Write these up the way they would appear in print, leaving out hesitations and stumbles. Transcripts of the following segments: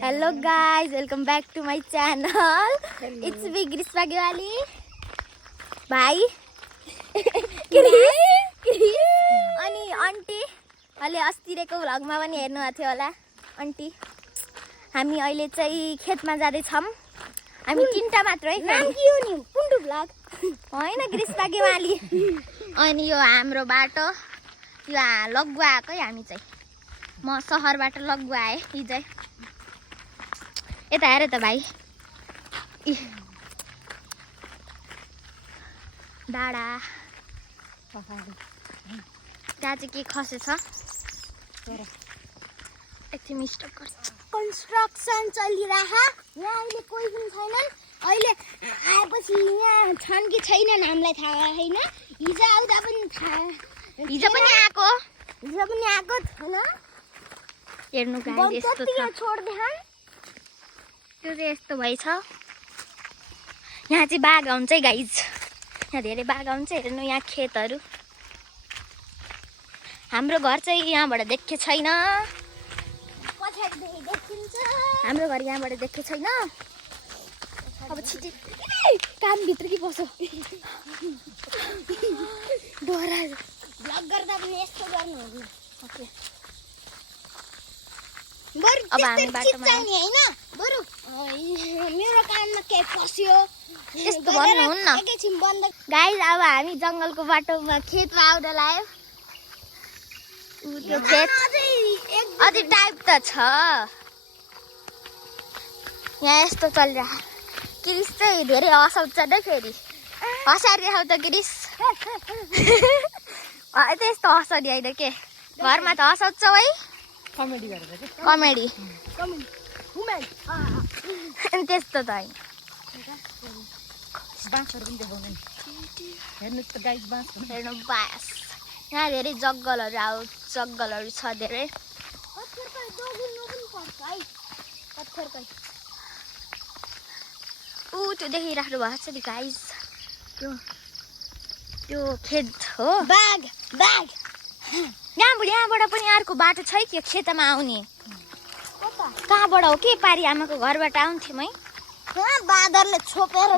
Hello guys, welcome back to my channel. It's me Girish Bagewali. Bye. अनि aunty अहिले अस्तिको भ्लगमा पनि हेर्नु भएको थियो होला आन्टी हामी अहिले चाहिँ खेतमा जाँदै छौं हामी तीनटा मात्रै नाम के हो नि कुन भ्लग हैन गिरीश बागेवाली अनि यो हाम्रो बाटो यो लग्गु आकै हामी चाहिँ म शहरबाट लग्गु आए हिजै यता हेर त भाइ डाडा त्यहाँ चाहिँ के खसेछ एकछिन स्टप गर्छ कन्स्ट्रक्सन चलिरह यहाँ अहिले कोही पनि छैनन् अहिले आएपछि यहाँ छन् कि छैनन् हामीलाई थाहा छैन हिजो आउँदा पनि थाहा हिजो पनि आएको छैन हेर्नु गाइस यस्तो छ छोड्दे हन त्यो चाहिँ यस्तो भइछ यहाँ चाहिँ बाघ आउँछ है गाइस यहाँ धेरै बाघ आउँछ हेर्नु यहाँ खेतहरू हाम्रो घर चाहिँ यहाँबाट देखे छैन हाम्रो घर यहाँबाट देखे छैन अब छिटै काम भित्र कि बसो डरा भ्लग गर्दा पनि यस्तो गर्नु हो ओके बरु अब हामी बाटोमा हैन बरु मेरो कानमा के फस्यो यस्तो भन्नु हुन्न एकैछिन बन्द गाइस अब हामी जंगलको बाटोमा खेतमा आउन लाग्यो त्यो खेत अझै टाइप त छ यहाँ यस्तो चलिरह गिरीश चाहिँ धेरै हँसाउँछ नि फेरि हँसाएर देखाउ त गिरीश यस्तो हँसाउने होइन के घरमा त हँसाउँछ है कमेडी त्यस्तो त होइन हेर्नु बास यहाँ धेरै जङ्गलहरू छ धेरै त्यो देखिराख्नु भएको छ नि गाइस त्यो खेत हो बाघ यहाँबाट पनि अर्को बाटो छ कि खेतमा आउने कहाँबाट हो के पारी आमाको घरबाट आउँथ्यौँ है बाँदरले छोपेर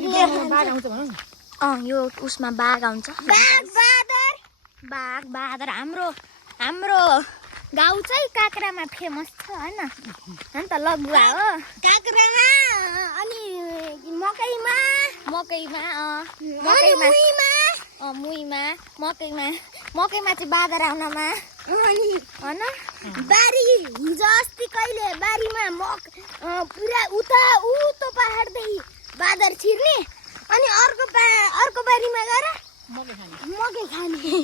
यो उसमा बाघ आउँछ बाँदर हाम्रो गाउँ चाहिँ काँक्रामा फेमस छ हैन अन्त लग्गुवा हो काँक्रामा अनि मकैमा चाहिँ बाँदर आउनमा अनि हैन बारी हिजो अस्ति कहिले बारीमा पुरा उतो पहाडदेखि बाँदर छिर्ने अनि अर्को बारीमा गएर मकै खाने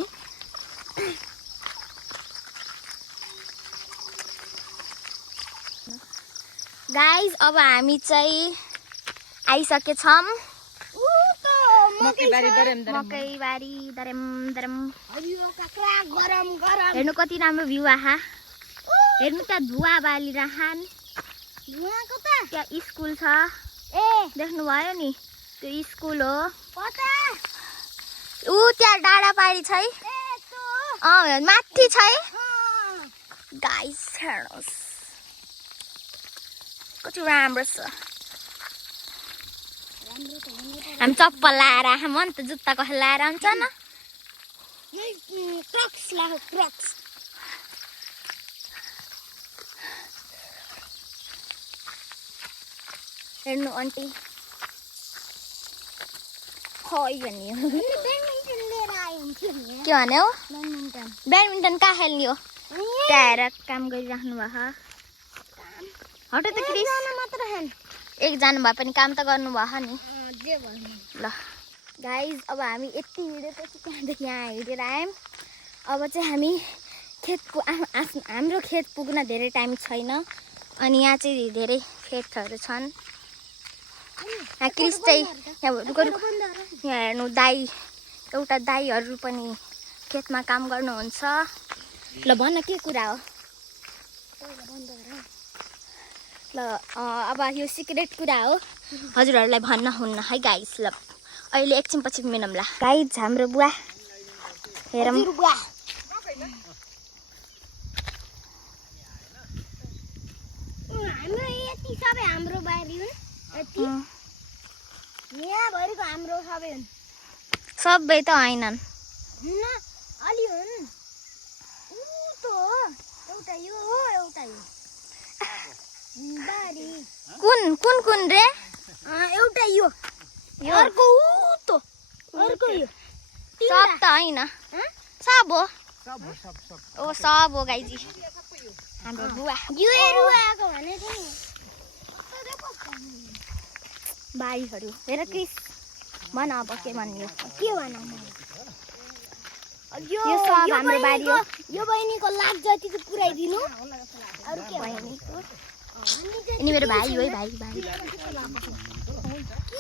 गाइस अब हामी चाहिँ आइसकेछौँ मकैबारी दरेम हेर्नु कति राम्रो भ्यू आहा हेर्नु त्यहाँ धुवा बालिरहन् त्यहाँ स्कुल छ देख्नु भयो नि त्यो स्कुल हो त्यहाँ डाँडा पारी छ माथि छ गाइस हेर्नुहोस् कति राम्रो छ हामी चप्पल लाएर आँखा मन त जुत्ता कसले लाएर आउँछ न क्रक्स हेर्नु आन्टी खै भन्यो के भन्यो ब्याडमिन्टन कहाँ खेल्ने हो त्यहाँ आएर काम गरिराख्नु भएको हटो त क्रिस एकजना भए पनि काम त गर्नु भयो नि ल गाइज अब हामी यति हिँडेपछि त्यहाँदेखि यहाँ हिँडेर आयौँ अब चाहिँ हामी हाम्रो खेत पुग्न धेरै टाइम छैन अनि यहाँ चाहिँ धेरै खेतहरू छन् यहाँ क्रिस चाहिँ यहाँ हेर्नु एउटा दाइहरू पनि खेतमा काम गर्नुहुन्छ ल भन के कुरा हो ल अब यो सिक्रेट कुरा हो हजुरहरूलाई भन्न हुन्न है गाइस ल अहिले एकछिन पछि मिनौँला गाइस हाम्रो बुवा हेरौँ हाम्रो यति यति यहाँ भरिको हाम्रो सबै हुन् सबै त हैनन् हुन अलि हुन् ऊ त हो एउटा यो हो एउटा यो बारी कुन कुन कुन रे एउटा यो अर्को ऊ त अर्को यो सब त हैन सब हो ओ सब हो गाइजी हाम्रो बुवा यो रुवाको भने थियो नि बारीहरू हेर क्रिस भन अब के भन्यो के भनौँ म यो सब हाम्रो बारी हो यो बहिनीको लाग जति त पुराइदिनु अरु के बहिनीको अनि मेरो भाइ हो है भाइ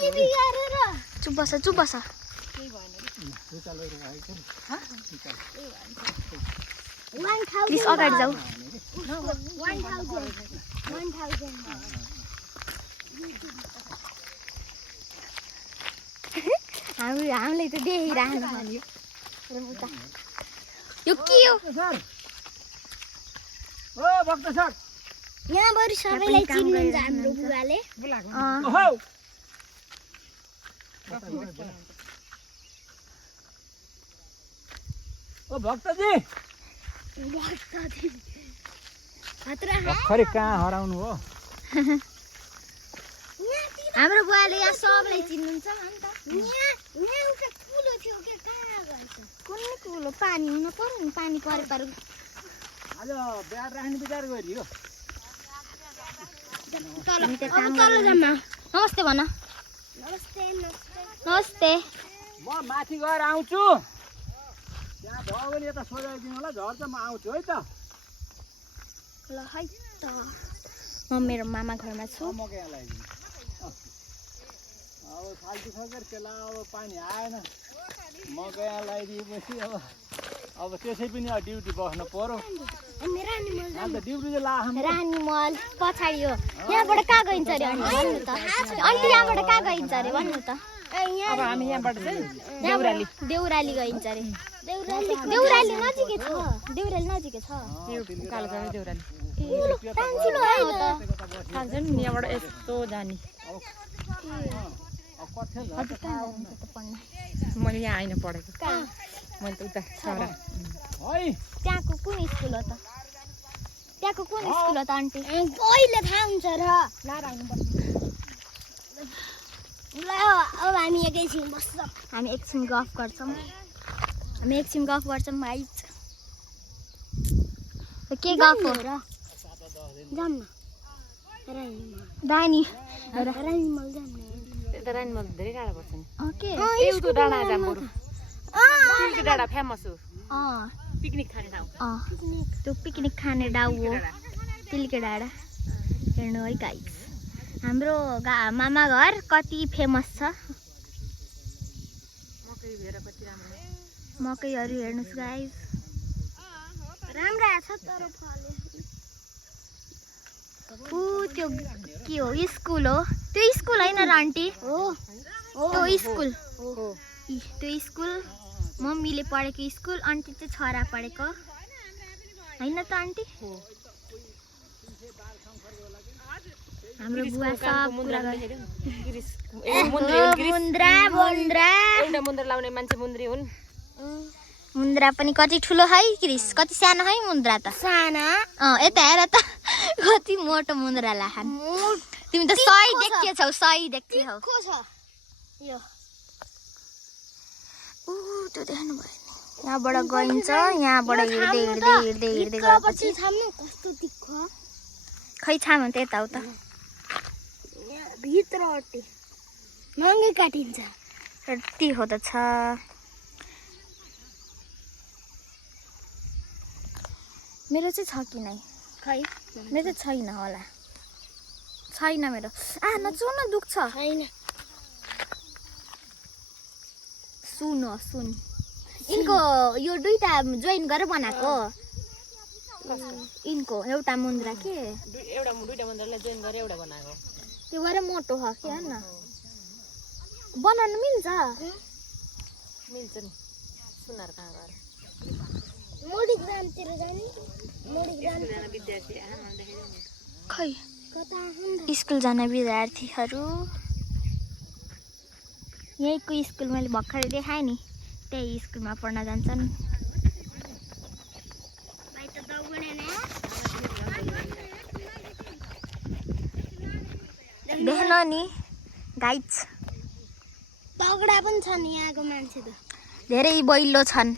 के बिगारेर चुप बस क्रिस अगाडि जाऊ 1000 हामीले त देखिराख्नु भन्यो यो के हो ओ भक्त सर यहाँबाट सबैलाई चिन्नुहुन्छ हाम्रो बुवाले ओ भक्तजी खरै कहाँ हराउनु हो हाम्रो बुवाले यहाँ सबलाई चिन्नुहुन्छ नि त यहाँ एउटा कुलो थियो के कहाँ गएछ कुन कुलो पानी हुन पर्यो नि पानी परे आज ब्याड राख्ने विचार गरियो तल जान्न नमस्ते भन नमस्ते म माथि गएर आउँछु त्यहाँ भयो भने यता सोधाइदिनु होला झर्छ म आउँछु है त ल है त म मेरो मामा घरमा छु म यहाँ लगाइदिनु अब फाल्टु सकेर त्यसलाई अब पानी आएन म गएर लगाइदिएपछि अब त्यसै पनि ड्युटी बस्नु पर्यो अन्त ड्युटी चाहिँ लाखमा रानी मल पछाडि हो यहाँबाट कहाँ गइन्छ अरे भन्नु त अन्ति यहाँबाट कहाँ गइन्छ अरे भन्नु त अब हामी यहाँबाट चाहिँ देउराली गइन्छ अरे देउराली नजिकै छ देउराली छ ठुलो हो त यहाँबाट यस्तो जाने हजुर कहाँ जानुहुन्छ त पढ्न मैले यहाँ आइन पढेको मैले त उता सरा त्यहाँको कुन स्कुल हो त त्यहाँको कुन स्कुल हो त आन्टी कहिले थाहा हुन्छ र ल अब हामी एकैछिन बस्छौँ हामी एकछिन गफ गर्छौँ भाइ के गफ हो र जाम न दानी रानीमल जाम न त्यता रानीमा धेरै टाढा पर्छ नि ओके एउटो डाँडा जाम बरु तिलको डाँडा फेमस हो पिकनिक खाने ठाउँ त्यो पिकनिक खाने डाउ हो तिलके डाँडा हेर्नु है गाइस हाम्रो मामा घर कति फेमस छ मकै भेर कति राम्रो मकैहरू हेर्नुहोस् गाइस राम्रा छ तर फले त्यो के हो स्कुल हो त्यो स्कुल होइन र आन्टी हो त्यो स्कुल त्यो स्कुल मम्मीले पढेको स्कुल आन्टी चाहिँ छोरा पढेको होइन त आन्टी हाम्रो बुवा सब कुरा मुन्द्रा एउटा मुन्द्रा लाउने मान्छे मुन्द्री हुन् मुन्द्रा पनि कति ठुलो है क्रिस कति सानो है मुन्द्रा त साना यता हेर त कति मोटो मुन्द्रा लाखान तिमी त सही देखिएछौ को छ यो त्यो देख्नु भयो यहाँबाट गइन्छ यहाँबाट हिँड्दै गएपछि कस्तो तिखो खै छाम त यता उता भित्र अट्टे महँगै काटिन्छ यति हो त छ मेरो चाहिँ छ कि नै खै मेरो चाहिँ छैन होला छैन मेरो नचो न दुख्छ छैन सुन यिनको यो दुईटा जोइन गरेर बनाएको यिनको एउटा मुन्द्रा के दुईटा मुन्द्रालाई जोइन गरेर एउटा बनाएको त्यो भएर मोटो हो के हेर्न बनाउनु मिल्छ नि सुनार कहाँ गएर मोडिक ग्रामतिर जाने विद्यार्थी खै स्कुल जाने विद्यार्थीहरू यहीँको स्कुल मैले भर्खरै देखाएँ नि त्यही स्कुलमा पढ्न जान्छन् देख्न नि गाइड्स तगडा पनि छ नि यहाँको मान्छे त धेरै बैलो छन्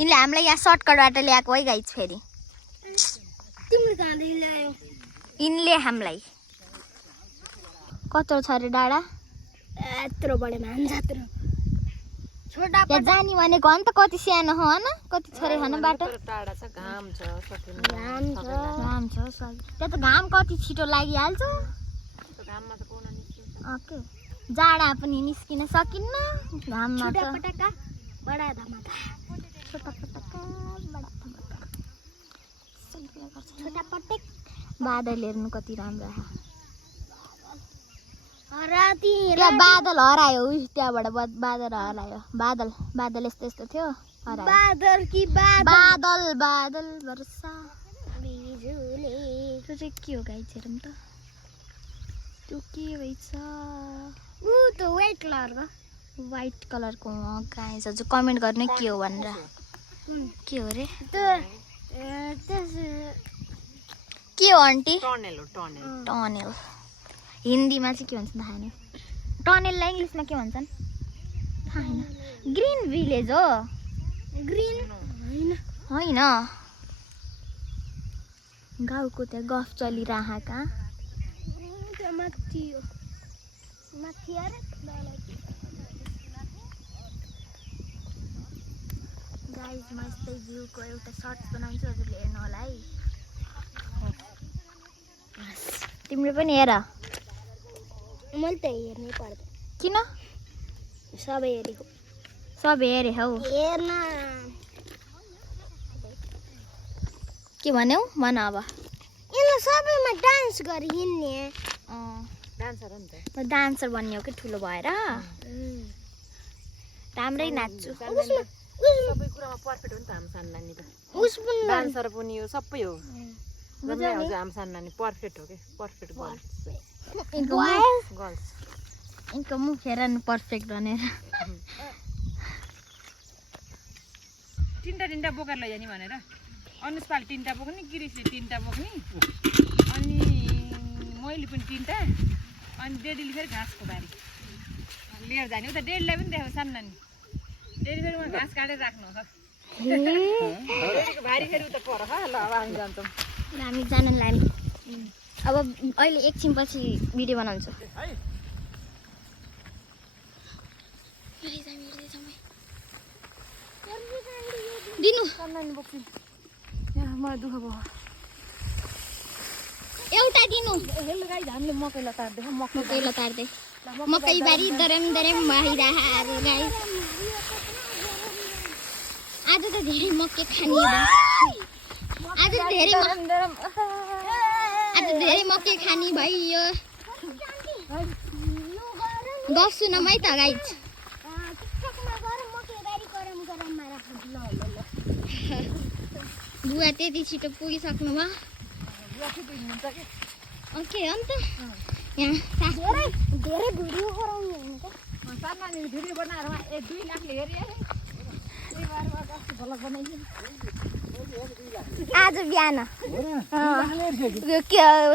यिनले हामीलाई यहाँ सर्टकटबाट ल्याएको है गाइड्स फेरि तिम्रो कहाँदेखि ल्यायो यिनले हामीलाई कत्रो छ अरे डाँडा यत्रो बढे मान्छे छोटा त्यहाँ जाने भनेको अन्त कति सानो हो होइन कति छोरे खान बाटो टाढा छ घाम छ घाम छ घाम छ त्यहाँ त घाम कति छिटो लागिहाल्छ घाममा त पाउन निस्किन्छ ओके जाडा पनि निस्किन सकिन्न घाममा त पटाका बडा धमाका छोटा पटक्का बडा धमाका छोटा पटेक बादल हेर्नु कति राम्रो राति त्यहाँ बादल हरायो उही त्यहाँबाट बादल हरायो बादल यस्तो यस्तो थियो हरायो बादल कि बादल बादल वर्षा बिजुली त्यो चाहिँ के हो गाइस हेरौँ त त्यो के रहेछ ऊ त व्हाइट कलरको गाइस हजुर कमेन्ट गर्ने के हो भनेर के हो रे के हो आन्टी टनेल टनेल हिन्दीमा चाहिँ के भन्छ थाहा छैन टनेललाई इङ्ग्लिसमा के भन्छन् थाहा छैन ग्रिन भिलेज हो ग्रिन होइन गाउँको त्यहाँ गफ चलिरहेका माथि अरे गाइस म यस्तै भ्यूको एउटा सर्ट्स बनाउँछु हजुरले हेर्नु होला है तिम्रो पनि हेर मैले त हेर्नै पर्दैन किन सबै हेरेको सबै हेरे हौ हेर्न के भन्यौ भन अब यसले सबैमा डान्स गरी हिँड्ने डान्सर हो नि त म डान्सर बन्ने हो कि ठुलो भएर राम्रै नाच्छु सबै कुरामा पर्फेक्ट हो नि त हाम्रो सानो नानी त उस पनि डान्सर पनि हो सबै हो जम्मै हजुर हाम्रो सानो नानी पर्फेक्ट हो के पर्फेक्ट गर्ल्स यिनको मुख हेर न पर्फेक्ट भनेर तिनवटा बोकेर लैजाने भनेर अनुष्पाल 3टा बोक्ने गिरिसले 3टा बोक्ने अनि मैले पनि 3टा अनि डेडीले फेरि घाँसको बारी लिएर जाने उता डेडीलाई पनि देखाउ सानो नानी डेडी फेरि मलाई घाँस काटेर राख्नु हो डेडीको भारी फेरि उता पर ल अब हामी जान्छौँ हामी जान लाग्यो अब अहिले एकछिनपछि भिडियो बनाउँछु दिनु मलाई दुःख भयो एउटा दिनु हामीले मकै लतार्दै मकै लतार्दै मकै बारी दरम दरम भइरहेको गाई आज त धेरै मकै खाने आज धेरै मकै खाने भइयो बस्छु न मै त गाई बुवा त्यति छिटो पुगिसक्नु भयो ओके हो नि त यहाँ धेरै भिडियो गराउने हुन्छ सानो नानीले भिडियो बनाएर 2 लाखले हेरे आज बिहान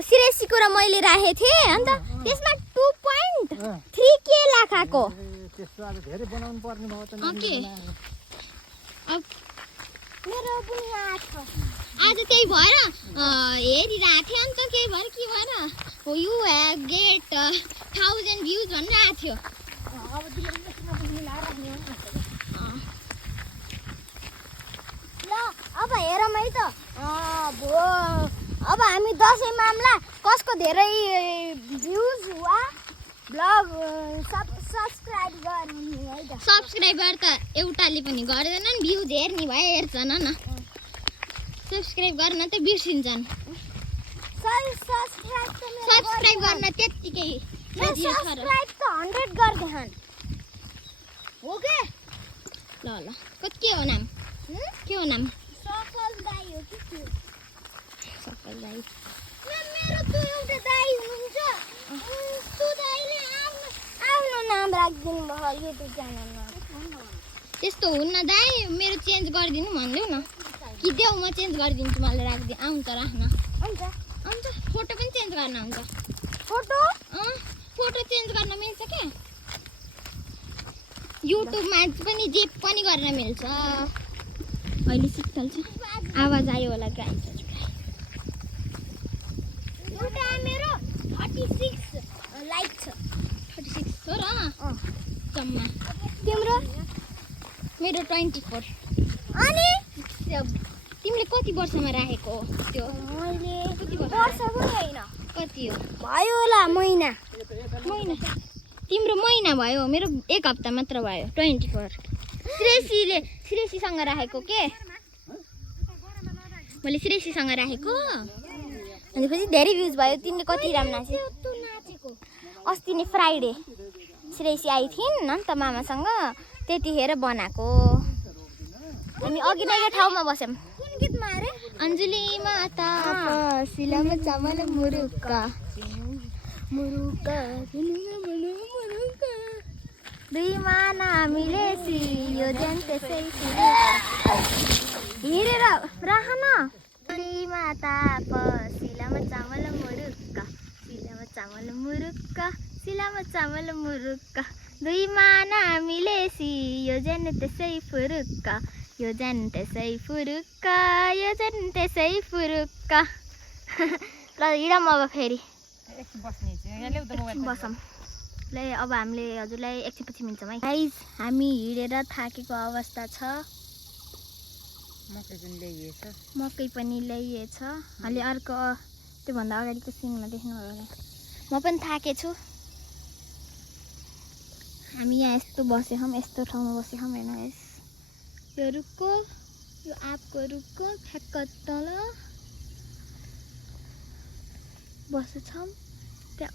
सिरेसी कुरा मैले राखेको थिएँ अन्त त्यसमा 2.3K लाख आएको त्यस्तो आज धेरै बनाउनु पर्ने भयो त ओके मेरो पनि आएको छ आज त्यही भएर हेरिरहेको थिएँ अन्त के भएर हो यु गेट 1000 भ्युज भनेर आएको थियो ल अब हेरौँ है त अब हामी दसैँ मामला कसको धेरै भ्युज वा ब्लग सब्सक्राइब गर्ने है त सब्सक्राइबर त एउटाले पनि गर्दैनन् भ्युज हेर्ने भए हेर्छन् न सब्सक्राइब गर्न त बिर्सिन्छन् सब्सक्राइब गर्न त्यत्तिकै सब्सक्राइब त 100 गर्दैछन् हो के ल के हो नाम के हो नाम सफल दाइ हो कि सफल दाइ मेरो त्यो एउटा दाइ हुनुहुन्छ त्यो दाइले आफ्नो नाम राखिदिनु भयो युट्युब च्यानलमा त्यस्तो हुन्न दाइ मेरो चेन्ज गरिदिनु भन्देऊ न कि देऊ म चेन्ज गरिदिन्छु मलाई राखिदिनु आउँछ राख्न हुन्छ अन्त फोटो पनि चेन्ज गर्न हुन्छ फोटो फोटो चेन्ज गर्न मिल्छ क्या युट्युबमा पनि जे पनि गर्न मिल्छ अहिले शीतल छ आवाज आयो होला गाइस एउटा मेरो 36 लाइक छ 36 हो र जम्मा तिम्रो मेरो 24 अनि तिमीले कति वर्षमा राखेको हो त्यो मैले कति वर्ष वर्ष पनि होइन कति हो भयो होला महिना महिना तिम्रो महिना भयो मेरो 1 हप्ता मात्र भयो 24 श्रेषीसँग राखेको के मैले श्रेषीसँग राखेको अनि पछि धेरै भ्युज भयो तिमीले कति राम्रो नाचेको अस्ति नै फ्राइडे श्रेषी आई थिइन् न त मामासँग त्यतिखेर बनाएको हामी अघि नै यो ठाउँमा बस्यौँ कुन गीतमा अरे अञ्जुली माता सिलामा चामल मुरुक्का दुई माना मिलेसी यो ज्यान त्यसै हेरेर राख न माता सिलामा चामल मुरुक्का सिलामा चामल मुरुक्का सिलामा चामल मुरुक्का दुई माना मिलेसी यो ज्यान त्यसै फुरुक्का यो ज्यान त्यसै फुरुक्का यो ज्यान त्यसै फुरुक्का ल हिँडौँ अब फेरि बसौँ ल अब हामीले हजुरलाई एकछिनपछि मिल्छौँ है गाइस हामी हिँडेर थाकेको अवस्था छ मकै पनि ल्याइएछ अहिले अर्को त्योभन्दा अगाडिको सिनमा देख्नुभयो म पनि थाकेछु हामी यहाँ यस्तो बसेछौँ यस्तो ठाउँमा बसेछौँ हेर्नु यस यो रुखको यो आँपको रुखको ठ्याक्क तल बसेछौँ त्यहाँ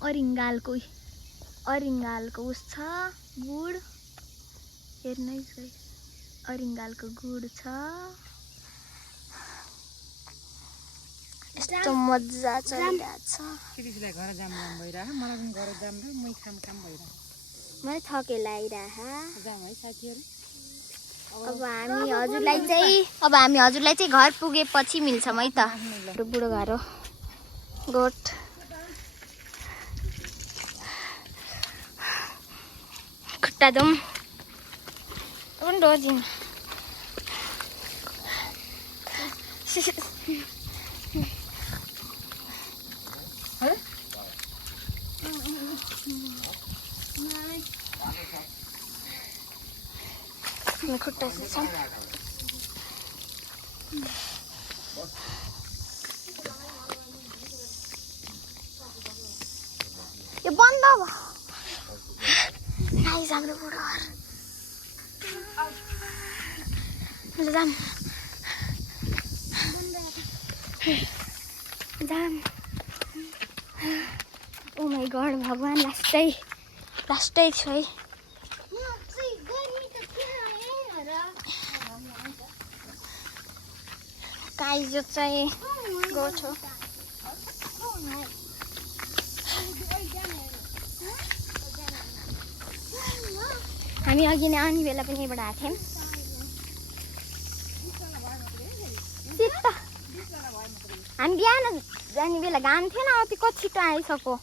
अरिङ्गालको उस छ गुड हेर्नुहोस् गाइस अरिङ्गालको गुड छ यस्तो मजा चलिरहेछ कृषिलाई घर जाम भइरह मलाई पनि घर जाम र मै काम भइरह मलाई थके लागिरह जाम है साथीहरू अब हामी हजुरलाई चाहिँ घर पुगेपछि मिल्छौँ है त बुढो घर हो गोठ खुट्टा दौँ पनि डोजिङ खुट्टा छ यो बन्द भयो गाइस हाम्रो बुढो घर जाम ओ माई गॉड भगवान लास्टै छु है गाइस यो चाहिँ गोठ हो हामी अघि नै आउने बेला पनि यहीँबाट आएको थियौँ हामी बिहान जाने बेला घाम थिएन अति कति छिटो आइसक्यो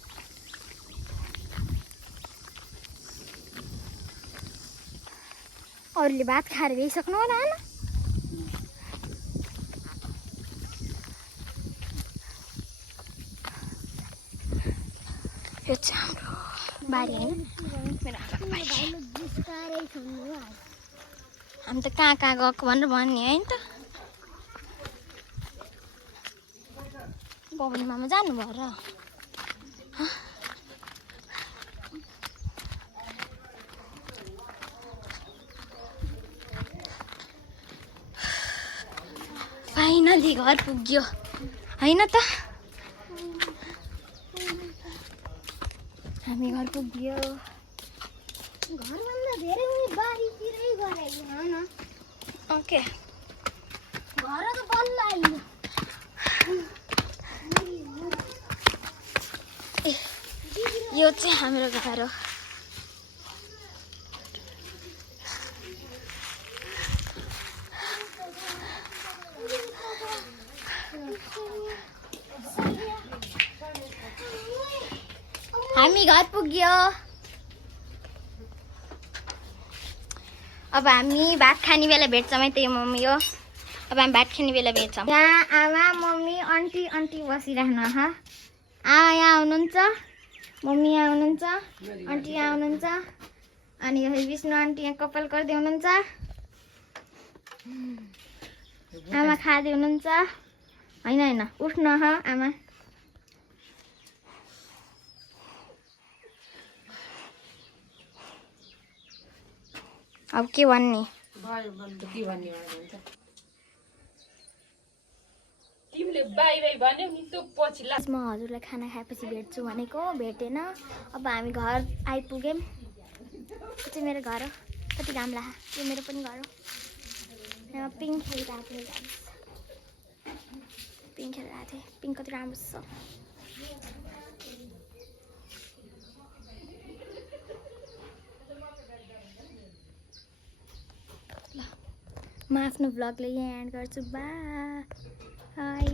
अरूले भात खाएर गइसक्नु होला होइन यो चाहिँ हाम्रो बारी होइन हामी त कहाँ गएको भनेर भन्ने होइन त पवन मामा जानुभयो र फाइनली घर पुग्यो होइन त हामी घर पुग्यो घरभन्दा धेरै बारीतिरै गराइयो न ओके घर त बल्ल आइयो यो चाहिँ हाम्रो घर हो। हामी घर पुग्यो। अब हामी भात खाने बेला भेट्छौँ है, त्यही मम्मी हो। अब हामी भात खाने बेला भेट्छौँ। यहाँ आमा मम्मी आन्टी बसिराख्नु ह। आमा यहाँ हुनुहुन्छ, मम्मी यहाँ हुनुहुन्छ, आन्टी यहाँ हुनुहुन्छ, अनि विष्णु आन्टी यहाँ कपाल गर्दै हुनुहुन्छ, आमा खाँदै हुनुहुन्छ। होइन उठ्नु ह आमा। अब के भन्ने? तिमीले बाई बाई भन्यौ नि त्यो पछि ला। म हजुरलाई खाना खाएपछि भेट्छु भनेको, भेटेन। अब हामी घर आइपुग्यौँ। यो चाहिँ मेरो घर हो। कति घाम लाग्यो। यो मेरो पनि घर हो। यहाँ पिङ खेलिरहेको थिएँ। पिङ खेलिरहेको थिएँ। पिङ कति राम्रो छ। म आफ्नो भ्लगलाई यहाँ एन्ड गर्छु। बाई।